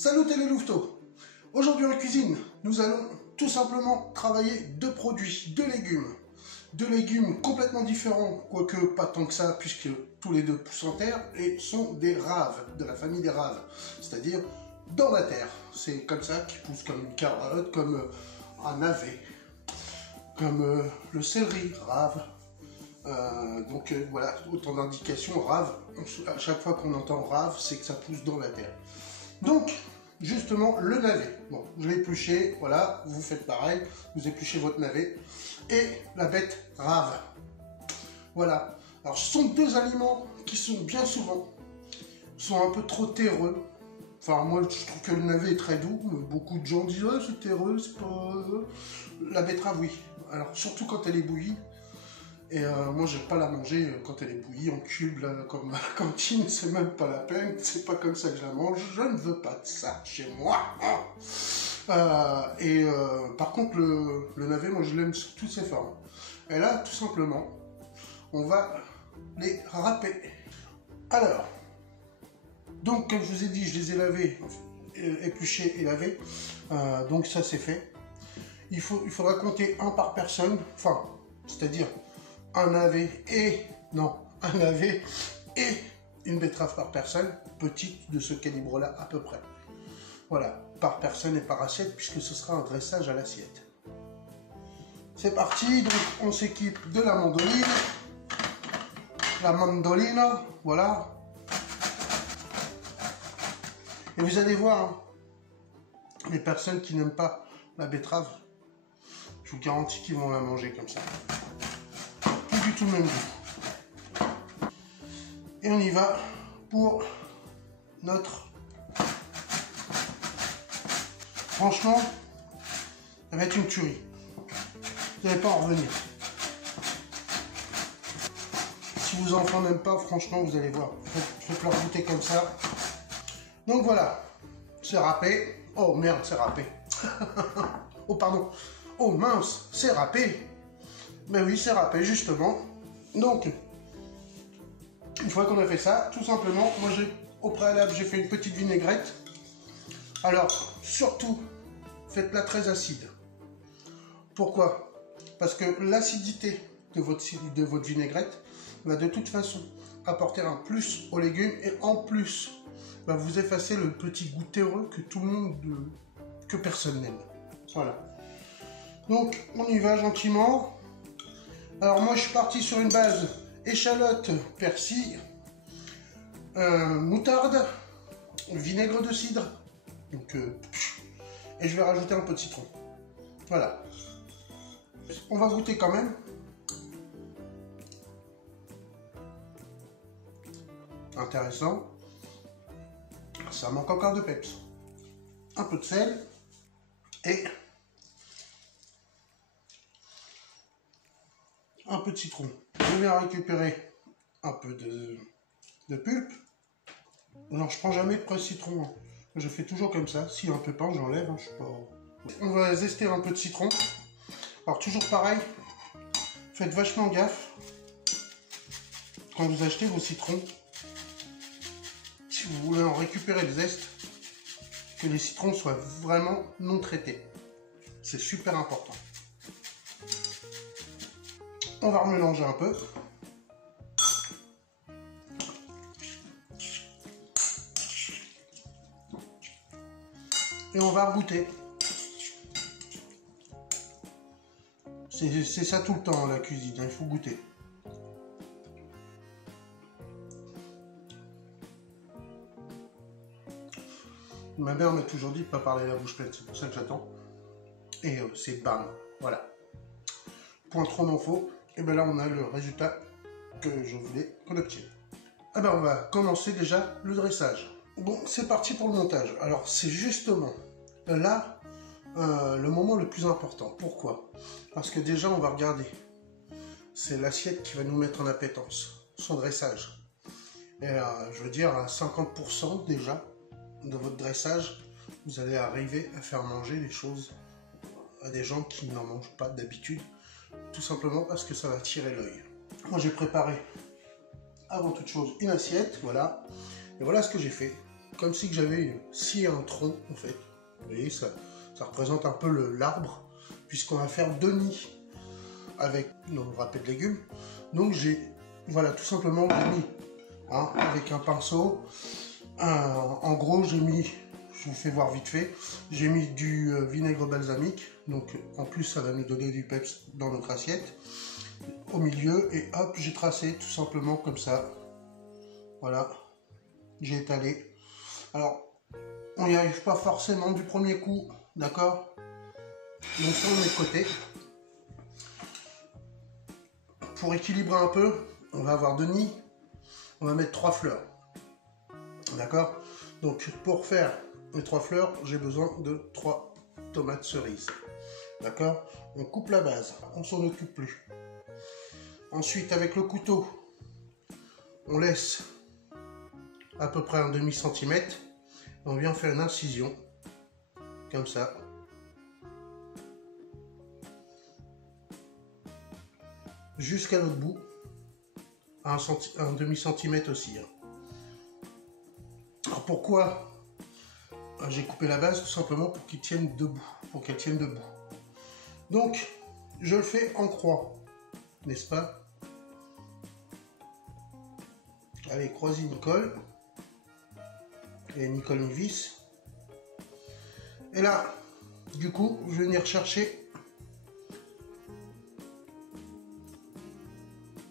Salut les louveteaux. Aujourd'hui en cuisine, nous allons tout simplement travailler deux produits, deux légumes. Deux légumes complètement différents, quoique pas tant que ça, puisque tous les deux poussent en terre et sont des raves, de la famille des raves, c'est-à-dire dans la terre. C'est comme ça qu'ils poussent, comme une carotte, comme un navet, comme le céleri, rave. Voilà, autant d'indications, rave. À chaque fois qu'on entend rave, c'est que ça pousse dans la terre. Donc, justement, le navet. Bon, je l'ai épluché, voilà, vous faites pareil, vous épluchez votre navet. Et la bête rave. Voilà. Alors, ce sont deux aliments qui sont bien souvent, sont un peu trop terreux. Enfin, moi, je trouve que le navet est très doux. Beaucoup de gens disent, oh, c'est terreux, c'est pas... La betterave, oui. Alors, surtout quand elle est bouillie. Et moi, j'aime pas la manger quand elle est bouillie en cubes, là, comme à la cantine, c'est même pas la peine, c'est pas comme ça que je la mange, je ne veux pas de ça chez moi. Par contre, le navet, moi, je l'aime sous toutes ses formes. Et là, tout simplement, on va les râper. Alors, donc, comme je vous ai dit, je les ai lavés, épluchés et lavés, donc ça, c'est fait. Il faudra compter un par personne, enfin, c'est-à-dire un navet et une betterave par personne, petite de ce calibre-là à peu près. Voilà, par personne et par assiette, puisque ce sera un dressage à l'assiette. C'est parti, donc on s'équipe de la mandoline. La mandoline, voilà. Et vous allez voir, hein, les personnes qui n'aiment pas la betterave, je vous garantis qu'ils vont la manger comme ça. Du tout le même goût. Et on y va pour notre... Franchement, ça va être une tuerie. Vous n'allez pas en revenir. Si vos enfants n'aiment pas, franchement, vous allez voir. Faites leur goûter comme ça. Donc voilà, c'est râpé. Oh merde, c'est râpé. Oh pardon. Oh mince, c'est râpé. Mais oui, c'est râpé, justement. Donc, une fois qu'on a fait ça, tout simplement, moi, au préalable, j'ai fait une petite vinaigrette. Alors, surtout, faites-la très acide. Pourquoi? Parce que l'acidité de votre vinaigrette va de toute façon apporter un plus aux légumes et en plus, va vous effacer le petit goût terreux que tout le monde, que personne n'aime. Voilà. Donc, on y va gentiment. Alors moi je suis parti sur une base échalote, persil, moutarde, vinaigre de cidre, donc, et je vais rajouter un peu de citron. Voilà. On va goûter quand même. Intéressant. Ça manque encore de peps. Un peu de sel et un peu de citron. Je viens récupérer un peu de pulpe. Non, je prends jamais de presse citron. Hein. Je fais toujours comme ça. Si un peu pas, j'enlève. Hein, je suis pas... On va zester un peu de citron. Alors toujours pareil, faites vachement gaffe quand vous achetez vos citrons. Si vous voulez en récupérer le zeste, que les citrons soient vraiment non traités. C'est super important. On va remélanger un peu. Et on va goûter. C'est ça tout le temps, la cuisine, il faut goûter. Ma mère m'a toujours dit de ne pas parler la bouche pleine, c'est pour ça que j'attends. Et c'est bam, voilà. Point trop d'infos. Et bien là, on a le résultat que je voulais qu'on obtienne. Ah ben, on va commencer déjà le dressage. Bon, c'est parti pour le montage. Alors, c'est justement là le moment le plus important. Pourquoi? Parce que déjà, on va regarder. C'est l'assiette qui va nous mettre en appétence. Son dressage. Et je veux dire, à 50% déjà de votre dressage, vous allez arriver à faire manger des choses à des gens qui n'en mangent pas d'habitude. Tout simplement parce que ça va tirer l'œil. Moi j'ai préparé avant toute chose une assiette, voilà. Et voilà ce que j'ai fait. comme si j'avais scié un tronc en fait. Vous voyez, ça représente un peu l'arbre, puisqu'on va faire 2 nids avec nos râpés de légumes. Donc j'ai, voilà, tout simplement mis avec un pinceau. En gros, j'ai mis, je vous fais voir vite fait, j'ai mis du vinaigre balsamique, donc en plus ça va nous donner du peps dans notre assiette, au milieu, et hop, j'ai tracé tout simplement comme ça. Voilà, j'ai étalé. Alors, on n'y arrive pas forcément du premier coup, d'accord? Donc ça, on met de côté. Pour équilibrer un peu, on va avoir 2 nids, on va mettre 3 fleurs. D'accord? Donc pour faire les 3 fleurs, j'ai besoin de 3 tomates cerises. D'accord? On coupe la base, on s'en occupe plus. Ensuite, avec le couteau, on laisse à peu près un demi-centimètre. On vient faire une incision, comme ça. Jusqu'à l'autre bout, à un demi-centimètre aussi. Alors pourquoi j'ai coupé la base? Tout simplement pour qu'il tienne debout, pour qu'elle tienne debout. Donc, je le fais en croix, n'est-ce pas? Allez, croisez Nicole. Et Nicole une vis. Et là, du coup, je vais venir chercher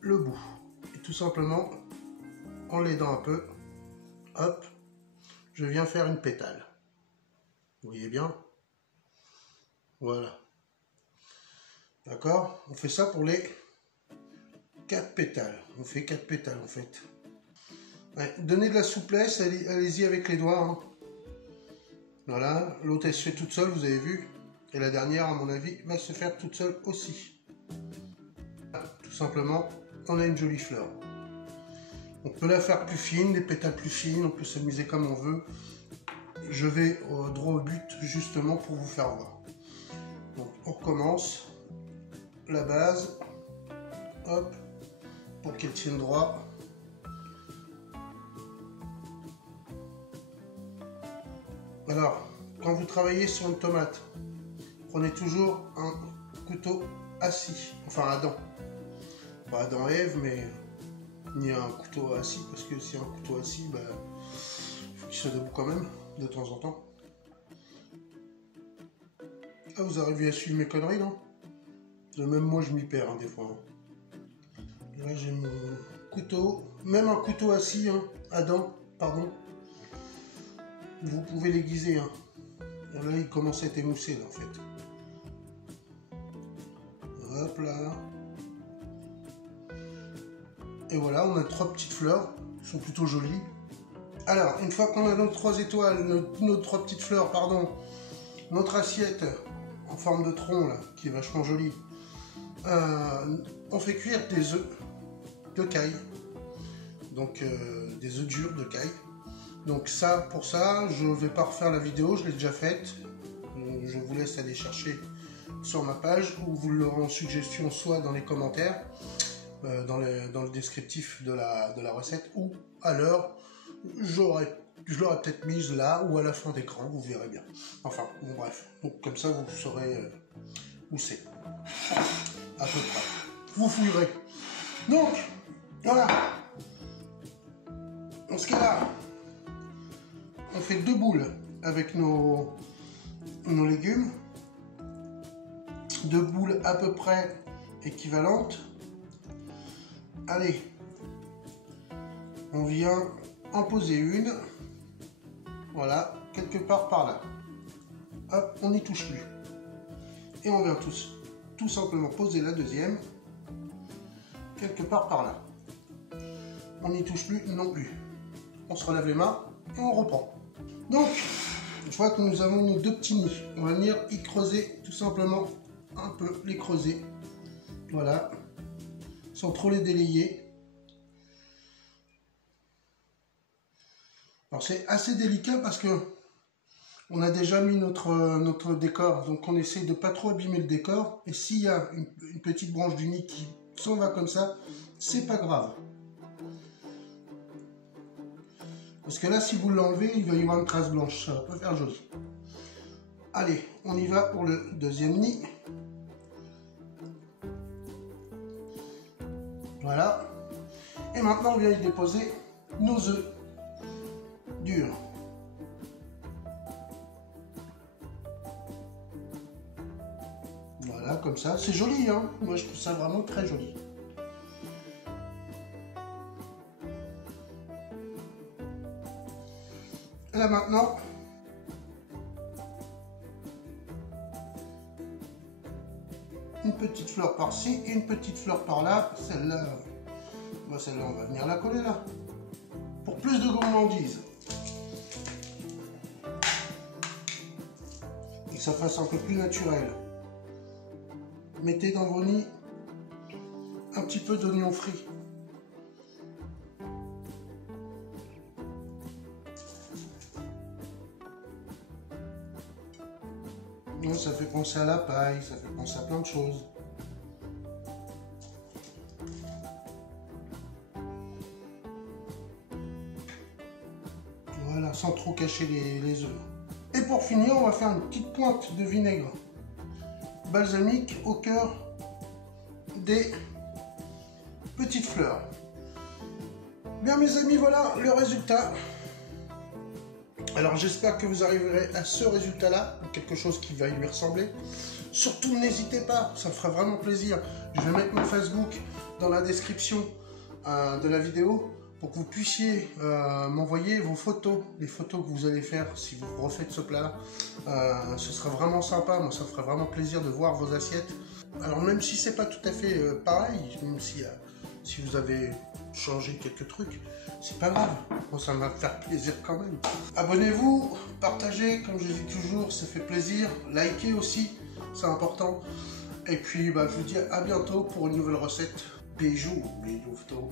le bout. Et tout simplement, en l'aidant un peu, hop, je viens faire une pétale. Vous voyez bien? Voilà. D'accord? On fait ça pour les 4 pétales. On fait 4 pétales en fait. Ouais, donnez de la souplesse, allez-y avec les doigts. Hein. Voilà, l'autre elle se fait toute seule, vous avez vu. Et la dernière, à mon avis, va se faire toute seule aussi. Voilà, tout simplement, on a une jolie fleur. On peut la faire plus fine, des pétales plus fines, on peut s'amuser comme on veut. Je vais droit au but justement pour vous faire voir. Donc on recommence. La base, hop, pour qu'elle tienne droit. Alors, quand vous travaillez sur une tomate, prenez toujours un couteau assis, enfin à dents. Pas à dents Ève, mais ni un couteau assis, parce que si un couteau assis, bah, il faut qu'il soit debout quand même, de temps en temps. Ah, vous arrivez à suivre mes conneries, non? Même moi, je m'y perds, hein, des fois. Là, j'ai mon couteau, même un couteau assis, hein, à dents, pardon. Vous pouvez l'aiguiser. Hein. Là, il commence à être émoussé, là, en fait. Hop là. Et voilà, on a 3 petites fleurs. Elles sont plutôt jolies. Alors, une fois qu'on a nos 3 étoiles, nos 3 petites fleurs, pardon, notre assiette en forme de tronc, là, qui est vachement jolie, on fait cuire des œufs de caille. Donc, des œufs durs de caille. Donc ça, pour ça, je ne vais pas refaire la vidéo, je l'ai déjà faite. Je vous laisse aller chercher sur ma page ou vous l'aurez en suggestion soit dans les commentaires, dans le descriptif de la recette, ou à l'heure, je l'aurais peut-être mise là ou à la fin d'écran, vous verrez bien. Enfin, bon bref, donc comme ça vous saurez où c'est, à peu près. Vous fouillerez. Donc, voilà. Dans ce cas-là, on fait 2 boules avec nos légumes, 2 boules à peu près équivalentes. Allez, on vient en poser une, voilà, quelque part par là. Hop, on n'y touche plus. Et on vient tout simplement poser la deuxième, quelque part par là. On n'y touche plus non plus. On se relève les mains et on reprend. Donc, une fois que nous avons nos 2 petits nids, on va venir y creuser tout simplement un peu, les creuser. Voilà, sans trop les délayer. Alors c'est assez délicat parce que on a déjà mis notre décor, donc on essaie de pas trop abîmer le décor. Et s'il y a une petite branche du nid qui s'en va comme ça, c'est pas grave. Parce que là, si vous l'enlevez, il va y avoir une trace blanche. Ça peut faire joli. Allez, on y va pour le deuxième nid. Voilà. Et maintenant, on vient y déposer nos œufs durs. Voilà, comme ça. C'est joli, hein. Moi, je trouve ça vraiment très joli. Et là, maintenant, une petite fleur par-ci et une petite fleur par-là. Celle-là, celle-là, on va venir la coller là. Pour plus de gourmandise. Et que ça fasse un peu plus naturel. Mettez dans vos nids un petit peu d'oignon frit. Donc, ça fait penser à la paille, ça fait penser à plein de choses. Voilà, sans trop cacher les œufs. Et pour finir, on va faire une petite pointe de vinaigre balsamique au cœur des petites fleurs. Bien mes amis, voilà le résultat. Alors j'espère que vous arriverez à ce résultat-là, quelque chose qui va lui ressembler. Surtout n'hésitez pas, ça me fera vraiment plaisir. Je vais mettre mon Facebook dans la description de la vidéo pour que vous puissiez m'envoyer vos photos, les photos que vous allez faire si vous refaites ce plat. Ce sera vraiment sympa, moi ça me ferait vraiment plaisir de voir vos assiettes. Alors même si c'est pas tout à fait pareil, même si vous avez changé quelques trucs, c'est pas grave, moi ça va me faire plaisir quand même. Abonnez-vous, partagez, comme je dis toujours, ça fait plaisir. Likez aussi, c'est important. Et puis je vous dis à bientôt pour une nouvelle recette. Bijou, les louveteaux.